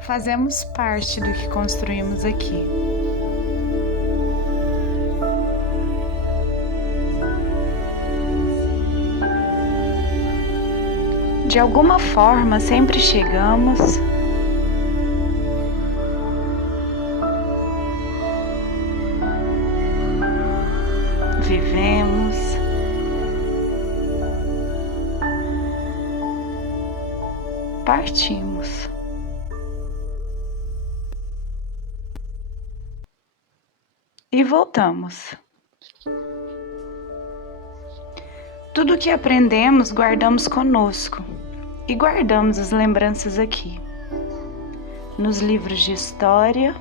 Fazemos parte do que construímos aqui. De alguma forma, sempre chegamos vivemos, partimos. E voltamos. Tudo o que aprendemos, guardamos conosco. E guardamos as lembranças aqui. Nos livros de história,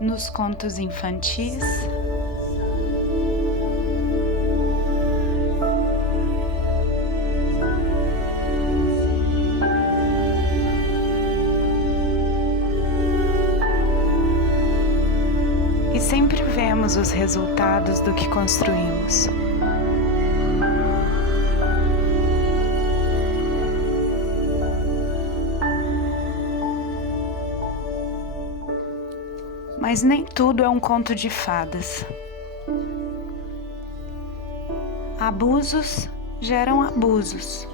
nos contos infantis, e sempre vemos os resultados do que construímos. Mas nem tudo é um conto de fadas. Abusos geram abusos.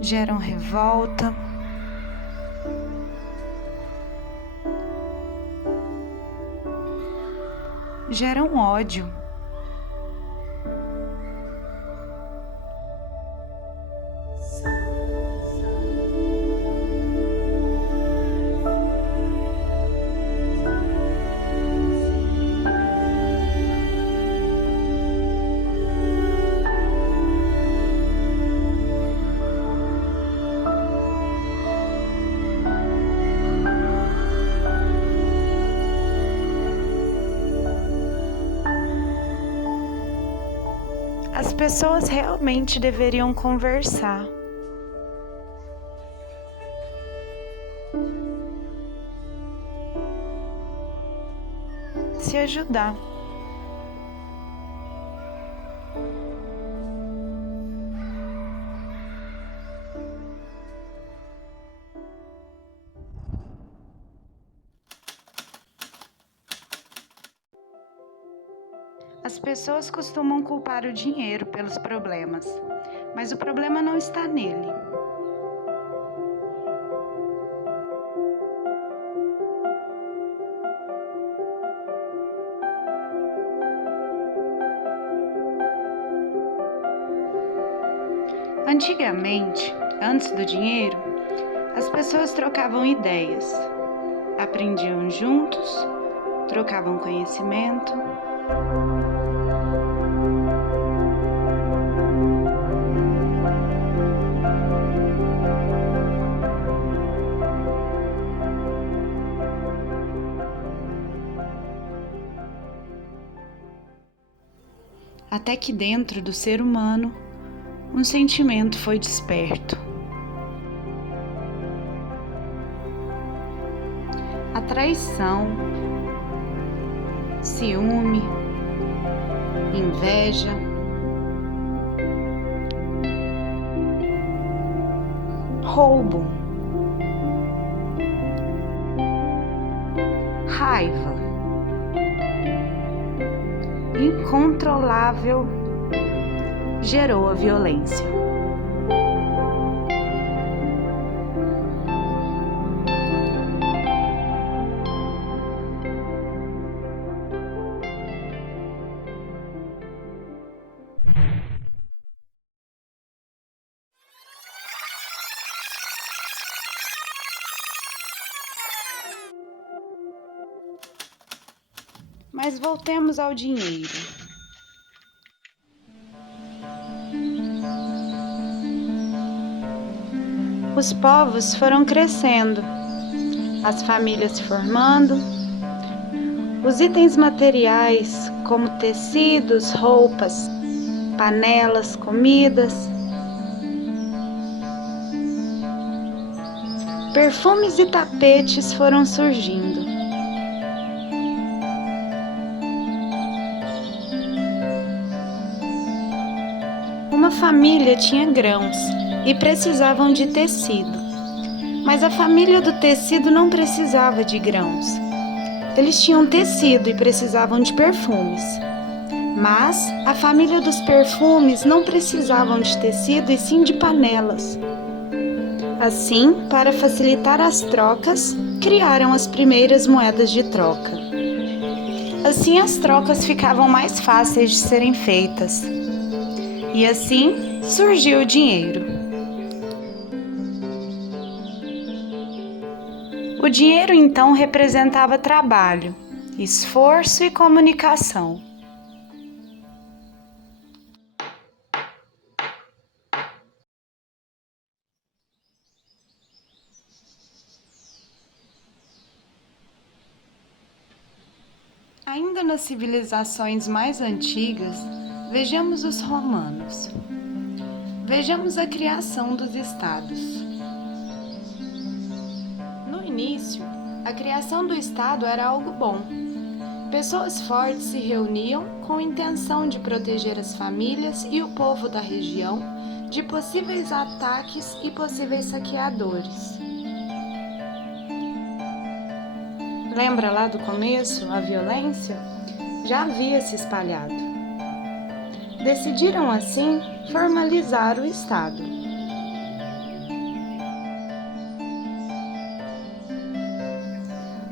Geram revolta. Geram ódio. As pessoas realmente deveriam conversar. Se ajudar. As pessoas costumam culpar o dinheiro pelos problemas, mas o problema não está nele. Antigamente, antes do dinheiro, as pessoas trocavam ideias, aprendiam juntos, trocavam conhecimento. Até que dentro do ser humano, um sentimento foi desperto. A traição, ciúme, inveja, roubo, raiva, incontrolável, gerou a violência. Mas voltemos ao dinheiro. Os povos foram crescendo, as famílias se formando, os itens materiais, como tecidos, roupas, panelas, comidas, perfumes e tapetes foram surgindo. Uma família tinha grãos e precisavam de tecido, mas a família do tecido não precisava de grãos. Eles tinham tecido e precisavam de perfumes, mas a família dos perfumes não precisavam de tecido e sim de panelas. Assim, para facilitar as trocas, criaram as primeiras moedas de troca. Assim, as trocas ficavam mais fáceis de serem feitas. E assim surgiu o dinheiro. O dinheiro então representava trabalho, esforço e comunicação. Ainda nas civilizações mais antigas, vejamos os romanos. Vejamos a criação dos estados. No início, a criação do estado era algo bom. Pessoas fortes se reuniam com a intenção de proteger as famílias e o povo da região de possíveis ataques e possíveis saqueadores. Lembra lá do começo, a violência? Já havia se espalhado. Decidiram, assim, formalizar o Estado.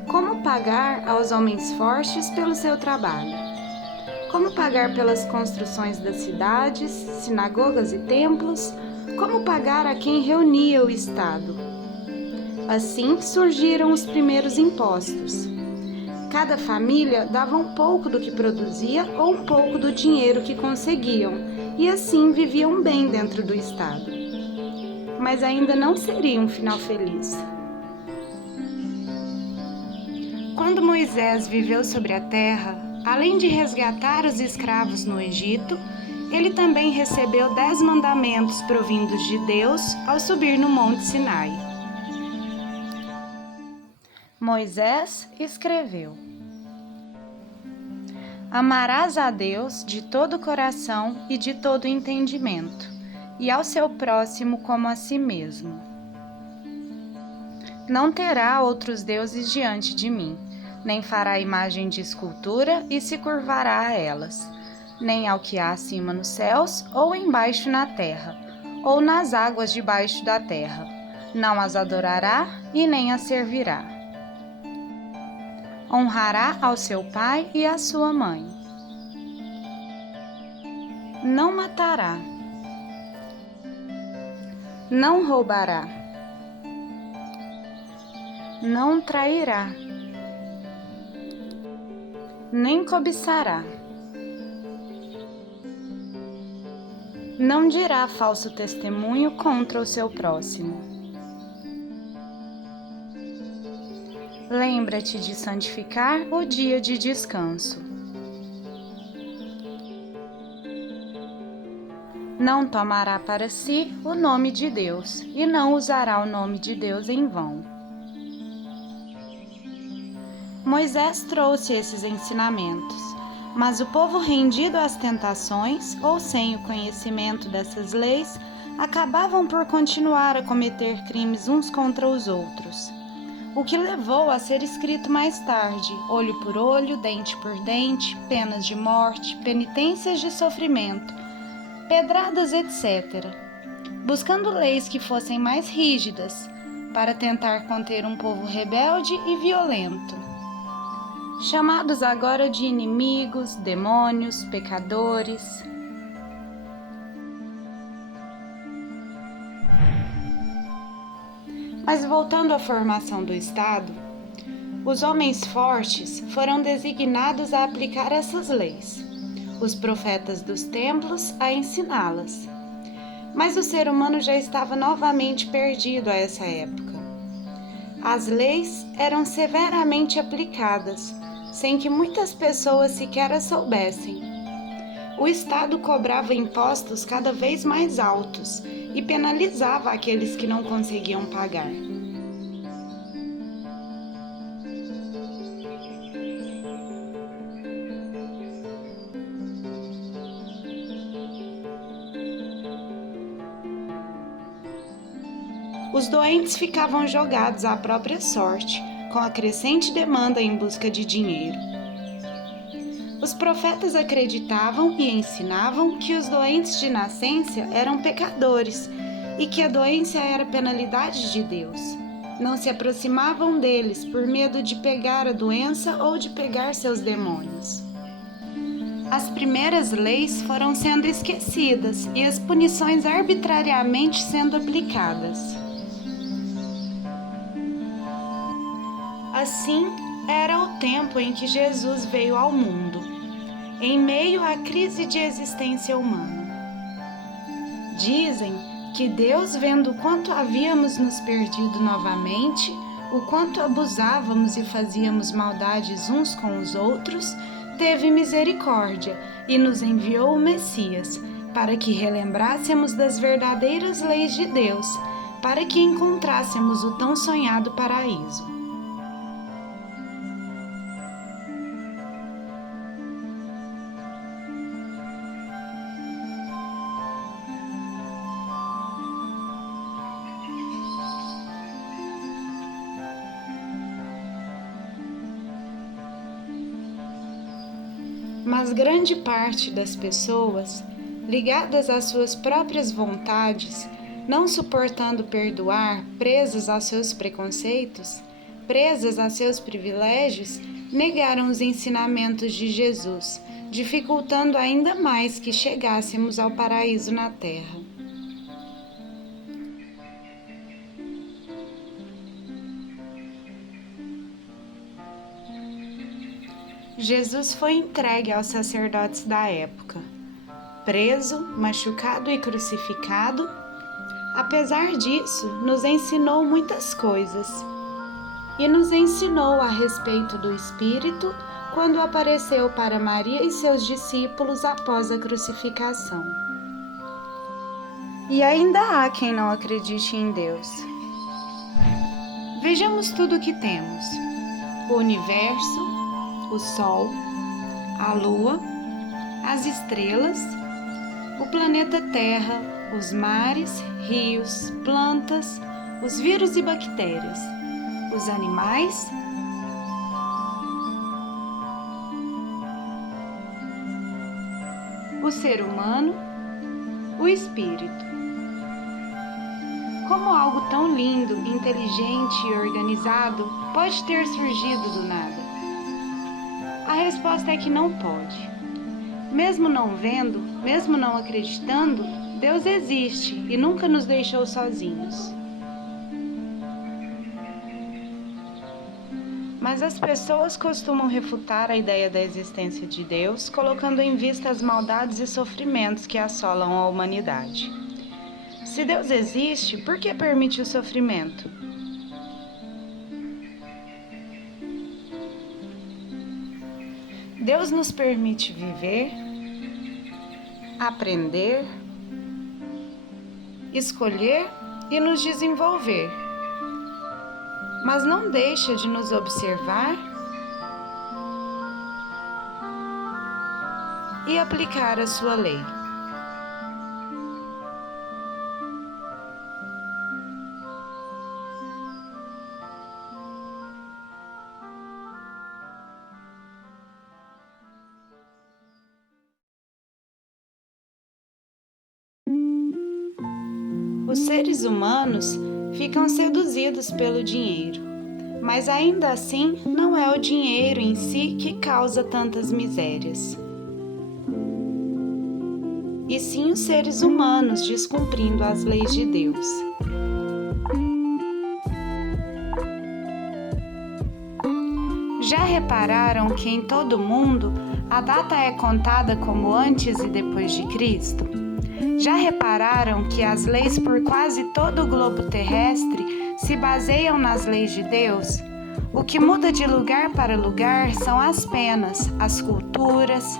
Como pagar aos homens fortes pelo seu trabalho? Como pagar pelas construções das cidades, sinagogas e templos? Como pagar a quem reunia o Estado? Assim surgiram os primeiros impostos. Cada família dava um pouco do que produzia ou um pouco do dinheiro que conseguiam, e assim viviam bem dentro do Estado. Mas ainda não seria um final feliz. Quando Moisés viveu sobre a terra, além de resgatar os escravos no Egito, ele também recebeu 10 mandamentos provindos de Deus ao subir no Monte Sinai. Moisés escreveu: Amarás a Deus de todo o coração e de todo o entendimento, e ao seu próximo como a si mesmo. Não terá outros deuses diante de mim, nem fará imagem de escultura e se curvará a elas, nem ao que há acima nos céus ou embaixo na terra, ou nas águas debaixo da terra. Não as adorará e nem as servirá. Honrará ao seu pai e à sua mãe. Não matará. Não roubará. Não trairá. Nem cobiçará. Não dirá falso testemunho contra o seu próximo. Lembra-te de santificar o dia de descanso. Não tomará para si o nome de Deus, e não usará o nome de Deus em vão. Moisés trouxe esses ensinamentos, mas o povo rendido às tentações, ou sem o conhecimento dessas leis, acabavam por continuar a cometer crimes uns contra os outros. O que levou a ser escrito mais tarde, olho por olho, dente por dente, penas de morte, penitências de sofrimento, pedradas, etc., buscando leis que fossem mais rígidas, para tentar conter um povo rebelde e violento. Chamados agora de inimigos, demônios, pecadores. Mas voltando à formação do Estado, Os homens fortes foram designados a aplicar essas leis, os profetas dos templos a ensiná-las. Mas o ser humano já estava novamente perdido a essa época. As leis eram severamente aplicadas, sem que muitas pessoas sequer as soubessem. O Estado cobrava impostos cada vez mais altos e penalizava aqueles que não conseguiam pagar. Os doentes ficavam jogados à própria sorte, com a crescente demanda em busca de dinheiro. Os profetas acreditavam e ensinavam que os doentes de nascença eram pecadores e que a doença era penalidade de Deus. Não se aproximavam deles por medo de pegar a doença ou de pegar seus demônios. As primeiras leis foram sendo esquecidas e as punições arbitrariamente sendo aplicadas. Assim, era o tempo em que Jesus veio ao mundo, em meio à crise de existência humana. Dizem que Deus, vendo o quanto havíamos nos perdido novamente, o quanto abusávamos e fazíamos maldades uns com os outros, teve misericórdia e nos enviou o Messias, para que relembrássemos das verdadeiras leis de Deus, para que encontrássemos o tão sonhado paraíso. Mas grande parte das pessoas, ligadas às suas próprias vontades, não suportando perdoar, presas aos seus preconceitos, presas a seus privilégios, negaram os ensinamentos de Jesus, dificultando ainda mais que chegássemos ao paraíso na terra. Jesus foi entregue aos sacerdotes da época, preso, machucado e crucificado. Apesar disso, nos ensinou muitas coisas. E nos ensinou a respeito do Espírito quando apareceu para Maria e seus discípulos após a crucificação. E ainda há quem não acredite em Deus. Vejamos tudo o que temos: o universo, o Sol, a Lua, as estrelas, o planeta Terra, os mares, rios, plantas, os vírus e bactérias, os animais, o ser humano, o espírito. Como algo tão lindo, inteligente e organizado pode ter surgido do nada? A resposta é que não pode. Mesmo não vendo, mesmo não acreditando, Deus existe e nunca nos deixou sozinhos. Mas as pessoas costumam refutar a ideia da existência de Deus, colocando em vista as maldades e sofrimentos que assolam a humanidade. Se Deus existe, por que permite o sofrimento? Deus nos permite viver, aprender, escolher e nos desenvolver, mas não deixa de nos observar e aplicar a sua lei. Os seres humanos ficam seduzidos pelo dinheiro, mas ainda assim não é o dinheiro em si que causa tantas misérias, e sim os seres humanos descumprindo as leis de Deus. Já repararam que em todo o mundo a data é contada como antes e depois de Cristo? Já repararam que as leis por quase todo o globo terrestre se baseiam nas leis de Deus? O que muda de lugar para lugar são as penas, as culturas.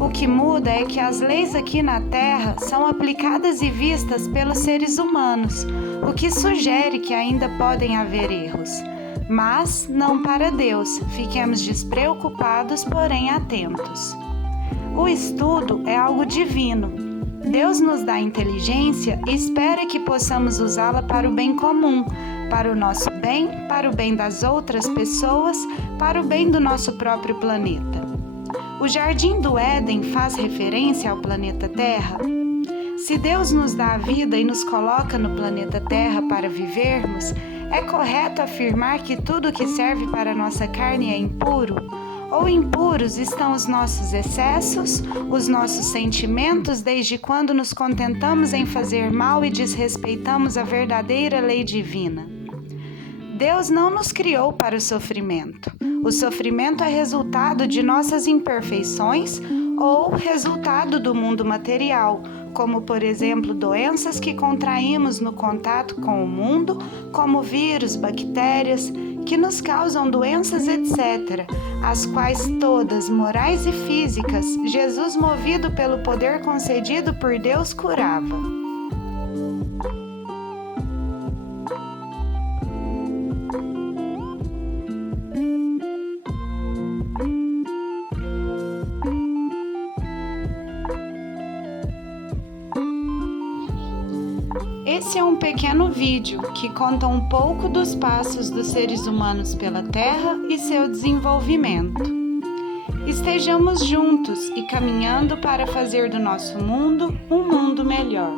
O que muda é que as leis aqui na Terra são aplicadas e vistas pelos seres humanos, o que sugere que ainda podem haver erros. Mas não para Deus, fiquemos despreocupados, porém atentos. O estudo é algo divino. Deus nos dá inteligência e espera que possamos usá-la para o bem comum, para o nosso bem, para o bem das outras pessoas, para o bem do nosso próprio planeta. O Jardim do Éden faz referência ao planeta Terra? Se Deus nos dá a vida e nos coloca no planeta Terra para vivermos, é correto afirmar que tudo que serve para a nossa carne é impuro? Ou impuros estão os nossos excessos, os nossos sentimentos, desde quando nos contentamos em fazer mal e desrespeitamos a verdadeira lei divina? Deus não nos criou para o sofrimento. O sofrimento é resultado de nossas imperfeições ou resultado do mundo material, como, por exemplo, doenças que contraímos no contato com o mundo, como vírus, bactérias, que nos causam doenças, etc., as quais todas, morais e físicas, Jesus, movido pelo poder concedido por Deus, curava. Esse é um pequeno vídeo que conta um pouco dos passos dos seres humanos pela Terra e seu desenvolvimento. Estejamos juntos e caminhando para fazer do nosso mundo um mundo melhor.